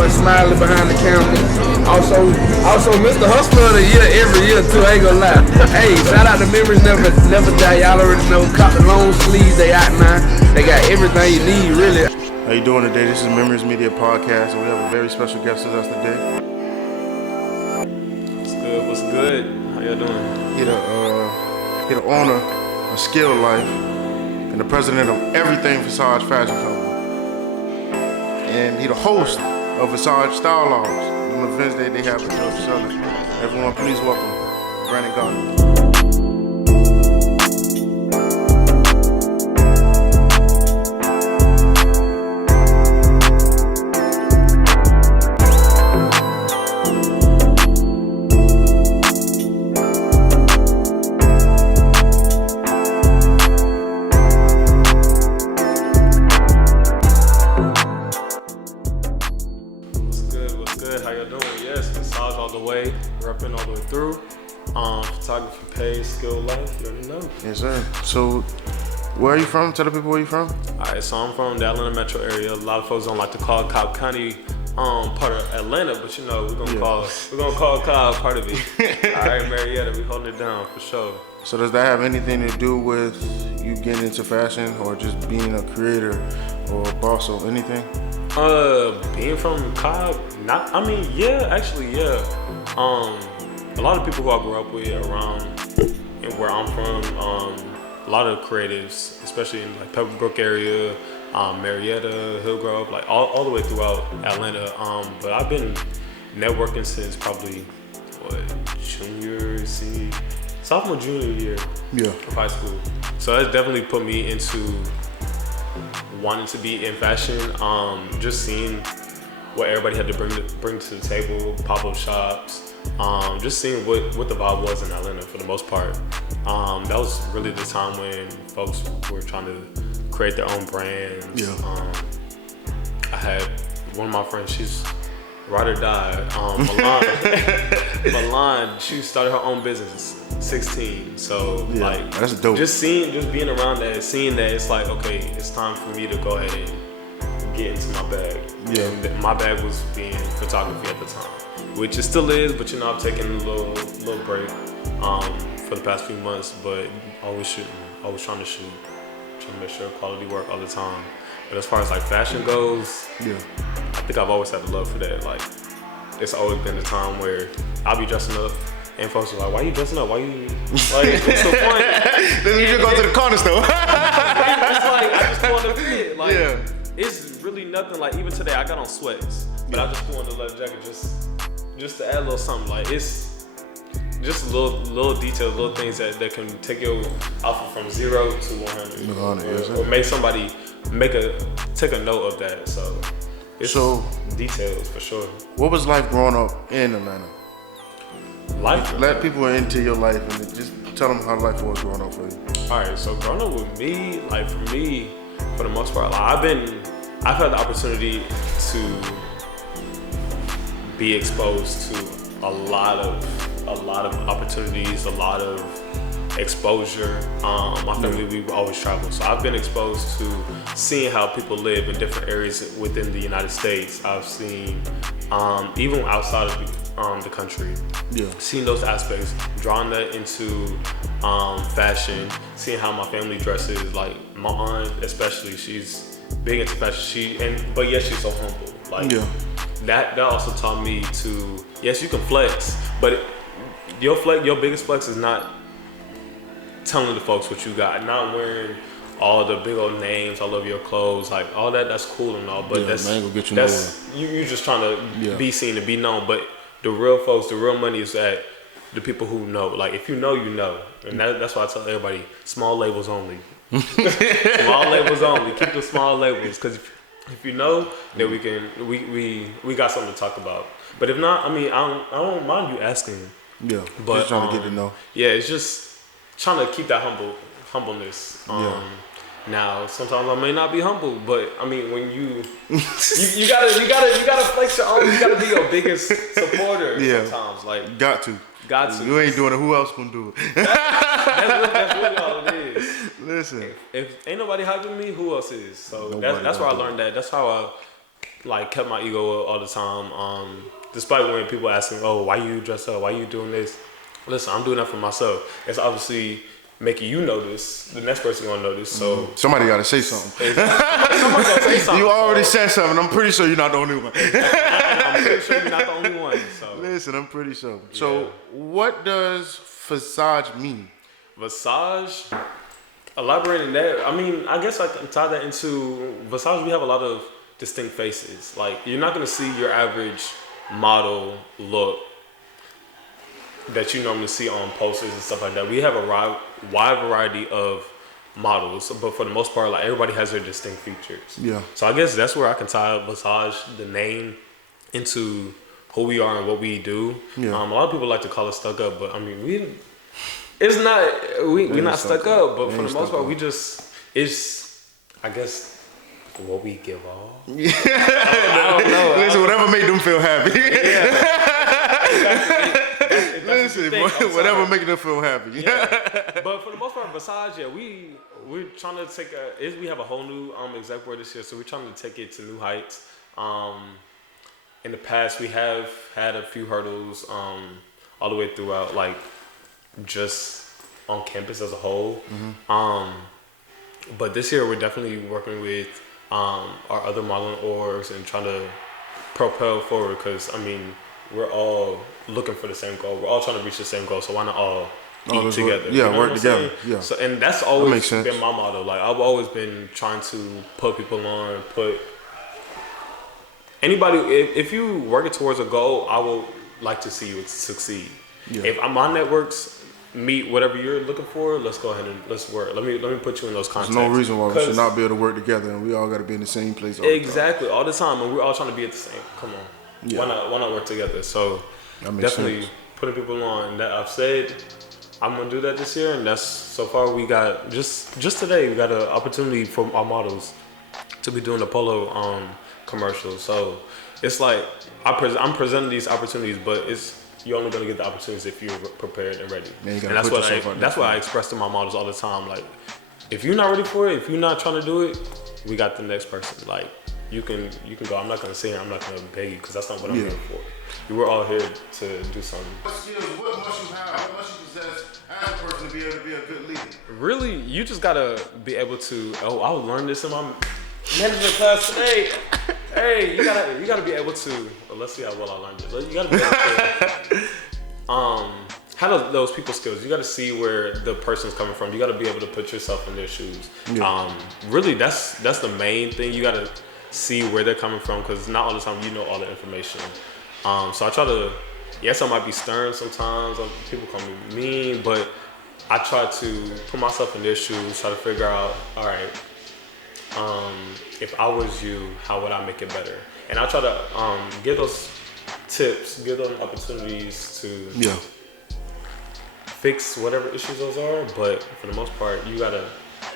boy Smiley behind the camera. Also Mr. Hustler of the Year every year too, I ain't gonna lie. Hey, shout out to Memories Never Die. Y'all already know. Cop the long sleeves, they out now. They got everything you need, really. How you doing today? This is Memoriiies Media Podcast, and we have a very special guest with us today. What's good? How y'all doing? He the owner of Skill Life and the president of everything Visage Fashion Company. And he the host of Visage Style Logs, an events that they have at Georgia Southern. Everyone, please welcome Brandon Gardner. Repping all the way through. Photography pays, Skill Life, you already know. Yes, sir. So, where are you from? Tell the people where you from. Alright, so I'm from the Atlanta metro area. A lot of folks don't like to call Cobb County part of Atlanta, but you know, we're gonna call Cobb part of it. Alright, Marietta, we holding it down for sure. So does that have anything to do with you getting into fashion or just being a creator or a boss or anything? Being from Cobb, yeah. A lot of people who I grew up with around and where I'm from, a lot of creatives, especially in like Pebblebrook area, Marietta, Hillgrove, like all the way throughout Atlanta. But I've been networking since probably sophomore, junior year of high school. So that's definitely put me into wanting to be in fashion, just seeing what everybody had to bring to the table, pop-up shops, just seeing what the vibe was in Atlanta for the most part. That was really the time when folks were trying to create their own brands. I had one of my friends, she's ride or die, Milan, she started her own business 16, so like that's dope. Just being around that, seeing that, it's like, okay, it's time for me to go ahead and get into my bag. And my bag was being photography at the time, which it still is, but you know, I've taken a little break for the past few months, but always shooting, always trying to make sure quality work all the time. But as far as like fashion goes, I think I've always had the love for that. Like, it's always been a time where I'll be dressing up and folks are like, why you dressing up? Why you, like, what's the point? Then you just go to the corner store. It's like, I just want to fit. Like, it's really nothing. Like, even today, I got on sweats, but I just put on the leather jacket just to add a little something. Like, it's just little details, little things that can take your outfit from 0 to 100. Or make somebody take a note of that. So it's details for sure. What was life growing up in Atlanta? Let people into your life and just tell them how life was growing up for you. All right, so growing up with me, like for me, for the most part, like I've had the opportunity to be exposed to a lot of opportunities, a lot of exposure. My family, we always travel, so I've been exposed to seeing how people live in different areas within the United States. I've seen even outside of the country, seeing those aspects, drawing that into fashion, seeing how my family dresses. Like my aunt, especially, she's big into fashion. But yet she's so humble. Like that also taught me to, yes, you can flex, but your biggest flex is not telling the folks what you got, not wearing all the big old names, all of your clothes, like all that. That's cool and all, but that's you just trying to be seen and be known. But the real folks, the real money is at the people who know. Like if you know, you know, and that's why I tell everybody: small labels only. Small labels only. Keep the small labels, because if you know, then we got something to talk about. But if not, I mean, I don't mind you asking. Yeah, but just trying to get to know. Yeah, it's just trying to keep that humbleness. Now, sometimes I may not be humble, but I mean, when you gotta flex your own. You gotta be your biggest supporter. Sometimes, like got to. You ain't doing it. Who else gonna do it? That's really all it is. Listen, if ain't nobody hyping me, who else is? So that's where I learned that. That's how like kept my ego all the time. Despite when people asking, "Oh, why you dress up? Why you doing this?" Listen, I'm doing that for myself. It's obviously making you notice. The next person gonna notice. So somebody got to say something. someone gonna say something. You already said something. I'm pretty sure you're not the only one. I'm pretty sure you're not the only one. So listen, I'm pretty sure. So what does Visage mean? Visage. Elaborating that, I mean, I guess I can tie that into Visage. We have a lot of distinct faces. Like, you're not gonna see your average model look that you normally see on posters and stuff like that. We have a wide variety of models, but for the most part, like, everybody has their distinct features. Yeah. So I guess that's where I can tie Visage, the name, into who we are and what we do. Yeah. A lot of people like to call us stuck up, but I mean, we're not stuck up, but for the most part, it's, I guess, what we give off. Yeah. I don't know. Listen, whatever make them feel happy. Yeah. Listen, whatever make them feel happy. Yeah. But for the most part, Visage, we're trying to take we have a whole new exec board this year, so we're trying to take it to new heights. In the past, we have had a few hurdles all the way throughout, like, just on campus as a whole. But this year we're definitely working with our other modeling orgs and trying to propel forward, because I mean, we're all looking for the same goal. We're all trying to reach the same goal, so why not all eat together? Yeah, you know, work together. Yeah. So, and that's always been my motto. Like, I've always been trying to put people on, anybody, if you working towards a goal, I would like to see you succeed. Yeah. If my networks meet whatever you're looking for, let's go ahead and let's work. Let me put you in those contexts. There's no reason why we should not be able to work together, and we all got to be in the same place all the time, and we're all trying to be at the same. Come on, why not work together? So definitely putting people on. That I've said I'm gonna do that this year, and that's so far we got just today we got an opportunity for our models to be doing the polo commercial. So it's like I'm presenting these opportunities, but you're only gonna get the opportunities if you're prepared and ready. And that's what I express to my models all the time. Like, if you're not ready for it, if you're not trying to do it, we got the next person. Like, you can go. I'm not gonna sit here. I'm not gonna beg you, because that's not what I'm here for. We're all here to do something. What skills? What must you have? What must you possess as a person to be able to be a good leader? Really, you just gotta be able to. Oh, I learned this in my management class today. Hey, you gotta be able to. Well, let's see how well I learned it. You gotta be able to have those people skills. You gotta see where the person's coming from. You gotta be able to put yourself in their shoes. Yeah. Really, that's the main thing. You gotta see where they're coming from, because not all the time you know all the information. So I try to. Yes, I might be stern sometimes. People call me mean, but I try to put myself in their shoes. Try to figure out. All right. If I was you, how would I make it better? And I try to give those tips, give them opportunities to fix whatever issues those are. But for the most part, you gotta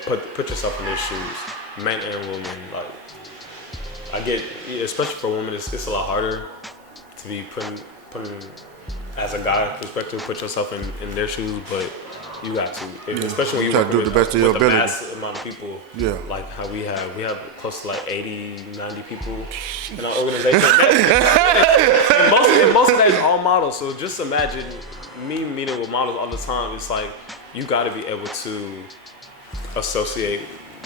put yourself in their shoes, men and women. Like, I get, especially for women, it's a lot harder to be putting as a guy perspective, put yourself in their shoes, but. You got to, especially when you work with, the mass amount of people. Yeah. Like how we have close to like 80, 90 people in our organization. and most of that is all models. So just imagine me meeting with models all the time. It's like you got to be able to associate.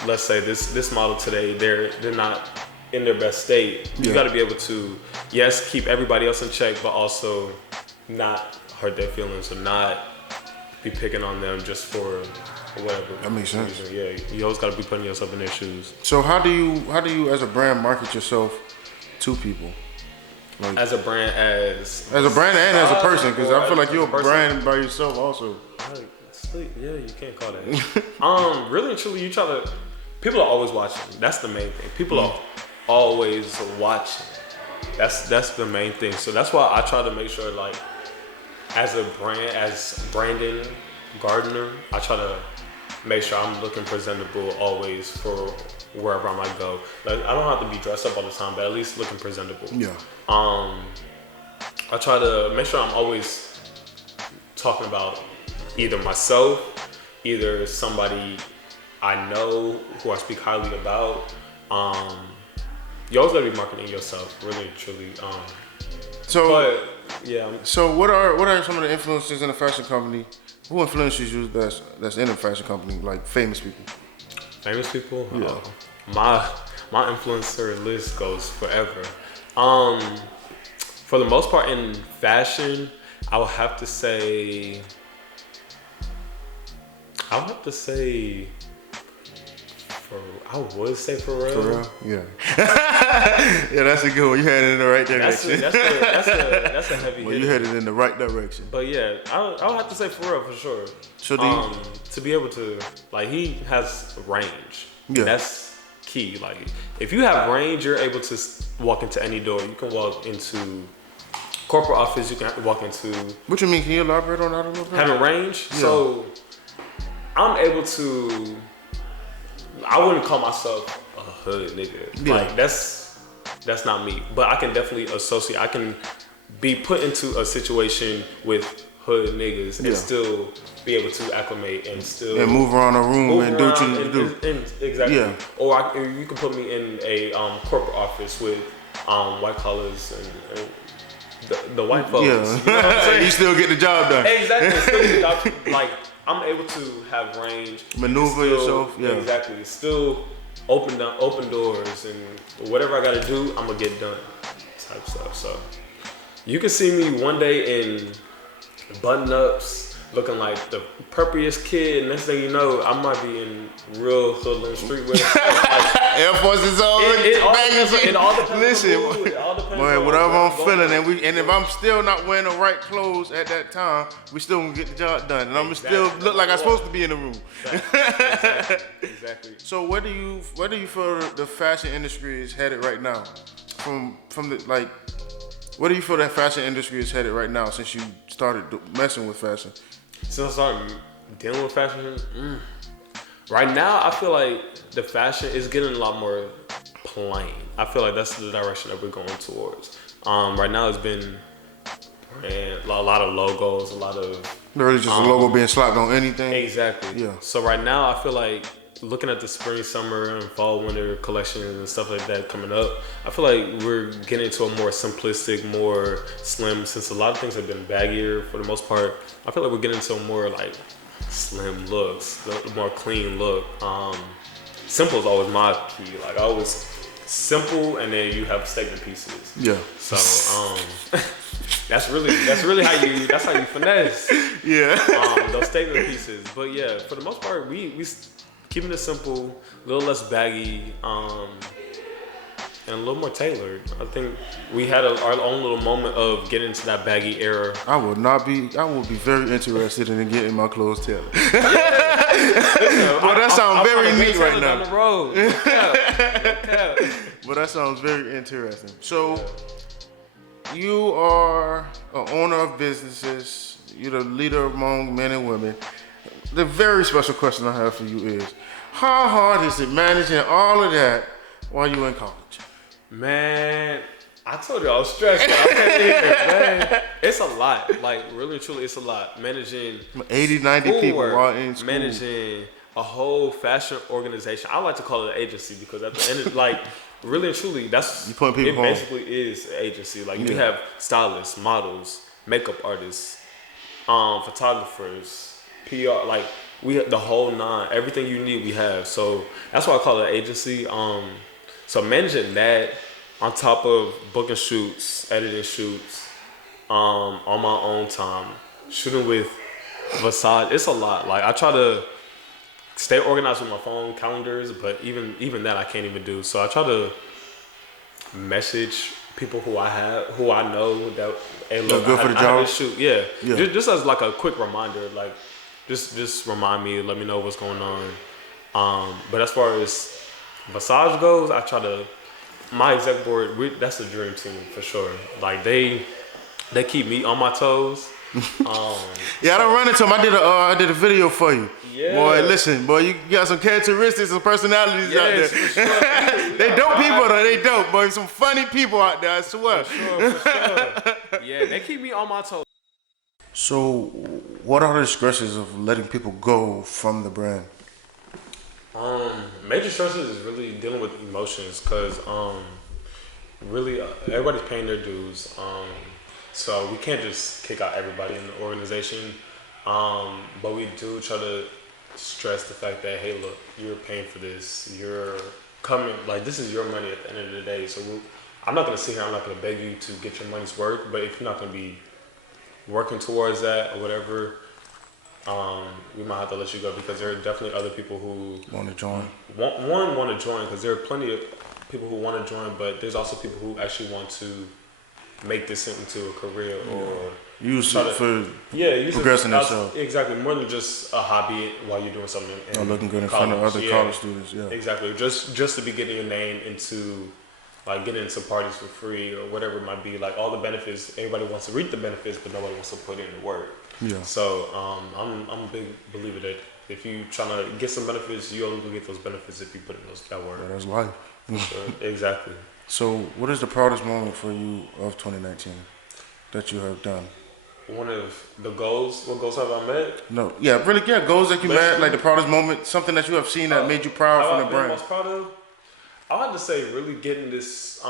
Let's say this model today, they're not in their best state. You got to be able to keep everybody else in check, but also not hurt their feelings or not be picking on them just for whatever. That makes sense. Reason. Yeah, you always got to be putting yourself in their shoes. So how do you as a brand market yourself to people? Like, as a brand and as a person, because I feel like you're a brand by yourself also. Yeah, you can't call that. Really and truly, people are always watching. That's the main thing. People are always watching. That's the main thing. So that's why I try to make sure, like, as Brandon Gardner, I try to make sure I'm looking presentable always for wherever I might go. Like, I don't have to be dressed up all the time, but at least looking presentable. Yeah. I try to make sure I'm always talking about either myself, either somebody I know who I speak highly about, You always gotta be marketing yourself, really, truly. So, But yeah, so what are some of the influences in the fashion company? Who influences you that's in the fashion company, like famous people? famous people. Yeah. My influencer list goes forever. For the most part in fashion, I would have to say. I would say Pharrell. Pharrell? Yeah. Yeah, that's a good one. You headed in the right direction. That's a heavy Well, hit. you headed in the right direction. But yeah, I would have to say Pharrell for sure. So to be able to, like, he has range. Yeah. That's key. Like, if you have range, you're able to walk into any door. You can walk into corporate office. You can walk into. What you mean? Can you elaborate on that a little bit? Having range. Yeah. So I'm able to. I wouldn't call myself a hood nigga. Yeah. Like, that's not me. But I can definitely associate. I can be put into a situation with hood niggas and still be able to acclimate and still move around a room and do what you need to do. Exactly. Yeah. Or you can put me in a corporate office with white collars and the white folks. Yeah. You know what I'm saying? You still get the job done. Exactly. Still get the job, like, I'm able to have range, Maneuver yourself. Yeah. Exactly. Still open doors, and whatever I gotta do, I'm gonna get done. Type stuff. So you can see me one day in button ups, looking like the purpliest kid, and next thing you know, I might be in real hoodlum streetwear. Like, Air Forces on. it all depends Listen, on the mood. It all depends boy, on whatever where I'm going. feeling, and if I'm still not wearing the right clothes at that time, we still gonna get the job done, and I'm still look like I'm supposed to be in the room. Exactly. So where do you feel the fashion industry is headed right now? From the like, where do you feel that fashion industry is headed right now since you started messing with fashion? Since I started dealing with fashion, right now I feel like the fashion is getting a lot more plain. I feel like that's the direction that we're going towards. Right now it's been a lot of logos, a lot of Really just a logo being slapped on anything? exactly. Yeah. So right now I feel like looking at the spring, summer, and fall, winter collections and stuff like that coming up, I feel like we're getting to a more simplistic, more slim. Since a lot of things have been baggier for the most part, I feel like we're getting to a more like slim looks, a more clean look. Simple is always my key. Like, I always simple, and then you have statement pieces. Yeah. So that's really how you finesse. Yeah. Those statement pieces. But yeah, for the most part, we keeping it simple, a little less baggy, and a little more tailored. I think we had our own little moment of getting into that baggy era. I would be very interested in getting my clothes tailored. Well, that sounds very neat right now. Down the road. Yeah. But that sounds very interesting. So, you are an owner of businesses. You're the leader among men and women. The very special question I have for you is, how hard is it managing all of that while you're in college? Man, I told you I was stressed. Man. It's a lot. Like, really and truly, it's a lot. Managing 80, 90 people while in school. Managing a whole fashion organization. I like to call it an agency because at the end of, like, really and truly, that's you putting people it on. basically is an agency. Like, you have stylists, models, makeup artists, photographers, PR, like, we have the whole nine. Everything you need, we have. So that's why I call it an agency. So managing that on top of booking shoots, editing shoots, on my own time, shooting with Visage, it's a lot. Like, I try to stay organized with my phone calendars, but even that I can't even do. So I try to message people who I know that, hey, look, good for the I had job. this shoot. Yeah. Just as like a quick reminder, like just remind me, let me know what's going on. But as far as Visage goes, I try to, my exec board, that's the dream team for sure. Like, they keep me on my toes. Yeah, I don't run into them. I did a video for you. Yeah. Boy, listen, boy, you got some characteristics and personalities out there. For sure. They dope people though, they dope, boy. Some funny people out there, I swear. For sure. Yeah, they keep me on my toes. So, what are the stresses of letting people go from the brand? Major stresses is really dealing with emotions, cause really everybody's paying their dues. So we can't just kick out everybody in the organization. But we do try to stress the fact that, hey, look, you're paying for this. You're coming, like, this is your money at the end of the day. So I'm not going to sit here, I'm not going to beg you to get your money's worth. But if you're not going to be working towards that or whatever, we might have to let you go, because there are definitely other people who Want to join? want to join, because there are plenty of people who want to join, but there's also people who actually want to make this into a career or use it for use progressing themselves. Exactly, more than just a hobby while you're doing something. Or looking good in front of other college students. Yeah, exactly. Just to be getting your name into, like, getting into parties for free or whatever it might be. Like, all the benefits, everybody wants to reap the benefits, but nobody wants to put in the work. Yeah. So I'm a big believer that if you trying to get some benefits, you only get those benefits if you put in that work. Yeah, that's life. Sure. Exactly. So, what is the proudest moment for you of 2019 that you have done? One of the goals. What goals have I met? No, yeah, really, yeah, goals that you met, like the proudest moment, something that you have seen that made you proud from the brand. Most proud of? I have to say, really getting this,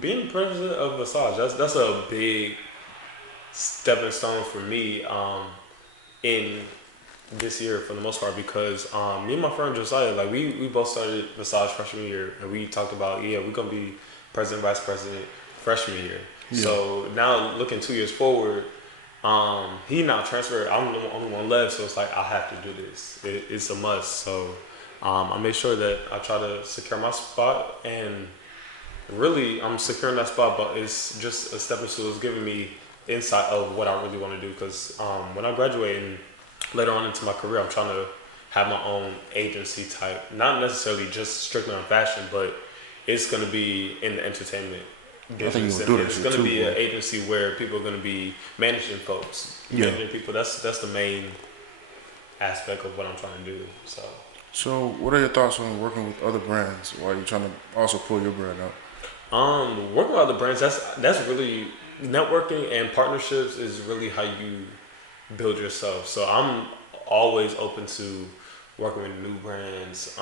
being president of Visage. That's a big stepping stone for me in this year for the most part, because me and my friend Josiah, like we both started Visage freshman year, and we talked about we're gonna be president, vice president freshman year. Yeah. So now looking 2 years forward, he now transferred. I'm the only one left, so it's like I have to do this. It's a must. So I made sure that I try to secure my spot, and really I'm securing that spot, but it's just a stepping stool. It's giving me insight of what I really want to do, because when I graduate and later on into my career, I'm trying to have my own agency type, not necessarily just strictly on fashion, but it's going to be in the entertainment business. It's going to be an agency where people are going to be managing folks, managing people. That's the main aspect of what I'm trying to do. So what are your thoughts on working with other brands while you're trying to also pull your brand up? Working with other brands, that's really, networking and partnerships is really how you build yourself. So I'm always open to working with new brands,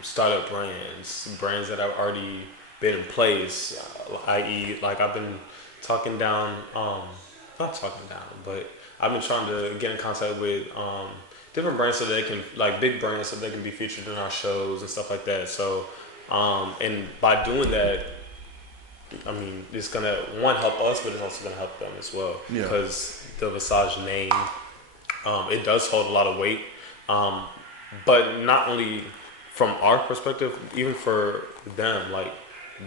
startup brands that have already been in place, i.e. like I've been talking down, not talking down, but I've been trying to get in contact with different brands so they can, like big brands, so they can be featured in our shows and stuff like that. So, and by doing that, I mean, it's gonna, one, help us, but it's also gonna help them as well. Yeah. Because the Visage name, it does hold a lot of weight. But not only from our perspective, even for them, like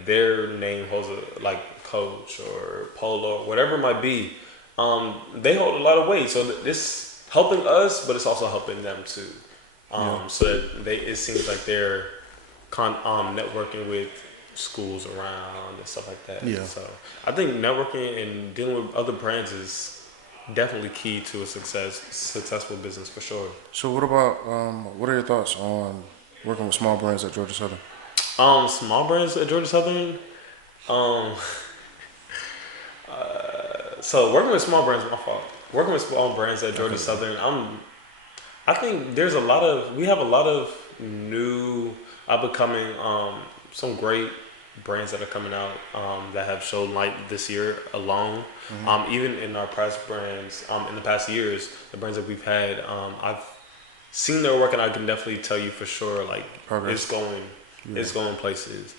their name holds a, like Coach or Polo, whatever it might be, they hold a lot of weight. So this helping us, but it's also helping them too. So that it seems like they're networking with schools around and stuff like that. Yeah. So I think networking and dealing with other brands is definitely key to a successful business for sure. So what about what are your thoughts on working with small brands at Georgia Southern? Small brands at Georgia Southern. So working with small brands, my fault. Working with small brands at Georgia Southern, I think we have a lot of new up and coming, some great brands that are coming out that have shown light this year alone. Even in our past brands, in the past years, the brands that we've had, I've seen their work, and I can definitely tell you for sure, like progress. It's going places.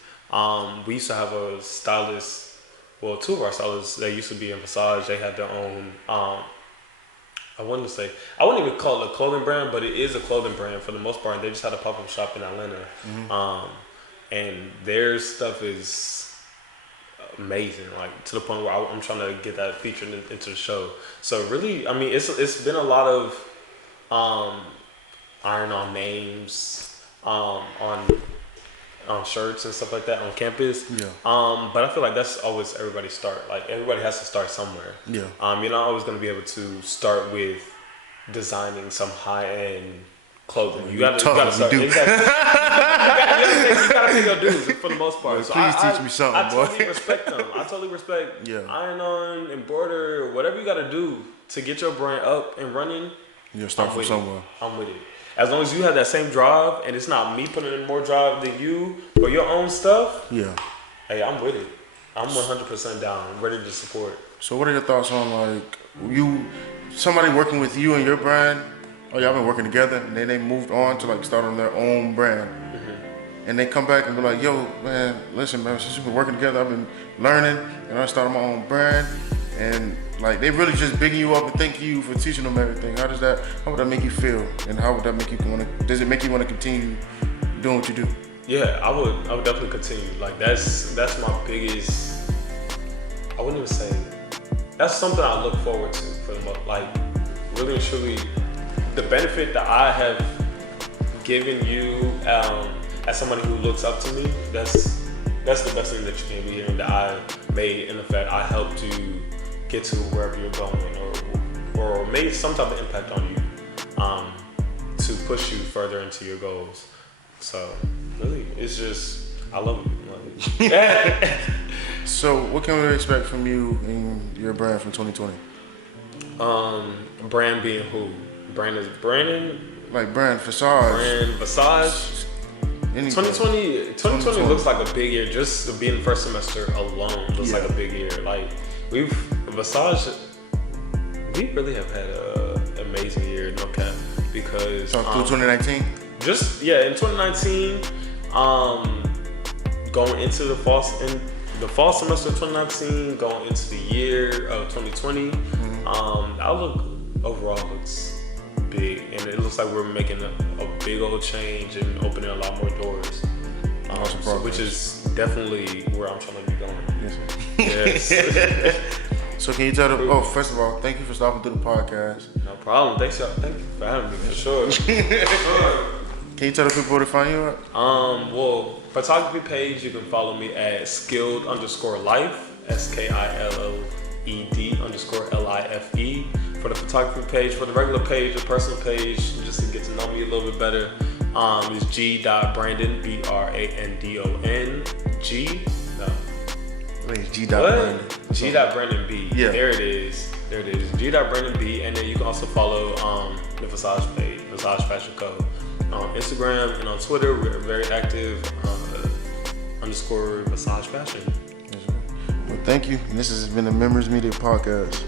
We used to have a stylist. Well, two of our stylists, they used to be in Visage. They had their own. I wouldn't even call it a clothing brand, but it is a clothing brand for the most part. They just had a pop-up shop in Atlanta. And their stuff is amazing, like to the point where I'm trying to get that featured into the show. So really, I mean, it's been a lot of iron-on names on shirts and stuff like that on campus. Yeah. But I feel like that's always everybody's start. Like everybody has to start somewhere. Yeah. You're not always going to be able to start with designing some high-end clothing. You gotta start. Exactly. You gotta pay your dues for the most part. So please teach me something, I totally respect them. I totally respect iron on, embroider, whatever you gotta do to get your brand up and running. You start from somewhere. I'm with it. As long as you have that same drive, and it's not me putting in more drive than you for your own stuff. Yeah. Hey, I'm with it. I'm 100% down. I'm ready to support. So what are your thoughts on like somebody working with you and your brand? Oh, y'all been working together, and then they moved on to like start on their own brand, and they come back and be like, "Yo, man, listen, man, since we've been working together, I've been learning, and I started my own brand." And like they really just bigging you up and thank you for teaching them everything. How would that make you feel? And how would that make you does it make you want to continue doing what you do? Yeah, I would definitely continue. Like that's my biggest, I wouldn't even say, that's something I look forward to for the most, like really and truly, the benefit that I have given you as somebody who looks up to me, that's the best thing that you can be hearing that I made, in the fact I helped you get to wherever you're going, or made some type of impact on you to push you further into your goals. So really, it's just, I love it. So what can we expect from you and your brand from 2020? Brand being who? Brand is Brandon. Like brand Visage. Brand Visage. 2020 looks like a big year. Just being first semester alone looks like a big year. Like Visage, we really have had an amazing year, no cap. Because through 2019. In 2019, going into the fall semester of 2019, going into the year of 2020, outlook overall looks big, and it looks like we're making a big old change and opening a lot more doors, which is definitely where I'm trying to be going. Yes. So can you tell them? Oh, first of all, thank you for stopping through the podcast. No problem. Thank you for having me, for sure. Can you tell the people where to find you at? Well, photography page, you can follow me at skilled_life, SKILLED_LIFE. For the photography page, for the regular page, the personal page, just to get to know me a little bit better, is g.brandon, BRANDON, G. No. Wait, G.Brandon. G.Brandon B. Yeah. There it is. G.Brandon B. And then you can also follow the Visage page, Visage Fashion Co. On Instagram and on Twitter, we're very active, _Visage Fashion. Well, thank you. And this has been the Memoriiies Media Podcast.